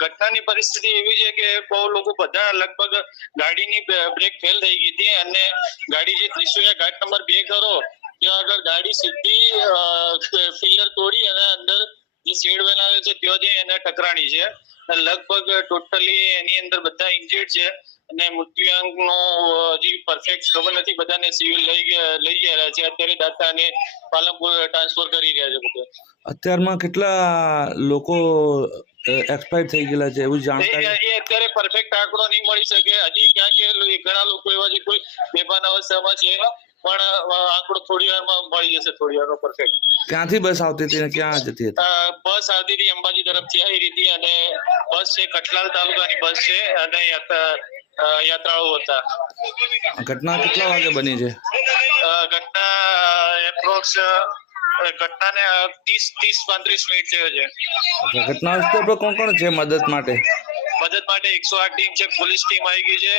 ઘટનાની પરિસ્થિતિ એવી છે કે બહુ લોકો બધા લગભગ ગાડીની બ્રેક ફેલ થઈ ગઈ હતી અને ગાડી જે ત્રિશુલિયા ઘાટ નંબર 2 ખરો ત્યાં આગળ ગાડી સીધી પિલર તોડી અને અંદર જે શેડ બનાવ્યો છે ત્યાં જઈ એને ટકરાણી છે. લગભગ ટોટલી એની અંદર બધા ઇન્જર્ડ છે અને મૃત્યુઆંકનો હજી પરફેક્ટ ખબર નથી. બધાને સિવિલ લઈ ગયા છે. અત્યારે દાતાને પાલનપુર ટ્રાન્સફર કરી રહ્યા છે. બધા અત્યારમાં કેટલા લોકો એક્સપાયર થઈ ગયેલા છે એવું જાણકારી? એ અત્યારે પરફેક્ટ આંકડો નહીં મળી શકે. હજી ક્યાંક ઘણા લોકો એવા છે કોઈ બેભાન અવસ્થામાં છે, પણ આંકડો થોડી વારમાં મળી જશે. થોડી વારમાં પરફેક્ટ. ક્યાંથી બસ આવતી હતી ને ક્યાં જતી હતી? બસ આવતી હતી અંબાજી તરફથી આવી રહી હતી અને બસ છે કઠલાલ તાલુકાની બસ છે અને યાત્રાળુ હતા. ઘટના કેટલા વાગે બની છે? ઘટના એપ્રોક્સ ઘટનાને 30-35 મિનિટ થયો છે. ઘટના સ્થળ પર કોણ કોણ છે મદદ માટે? મદદ માટે 108 ટીમ છે, પોલીસ ટીમ આવી ગઈ છે.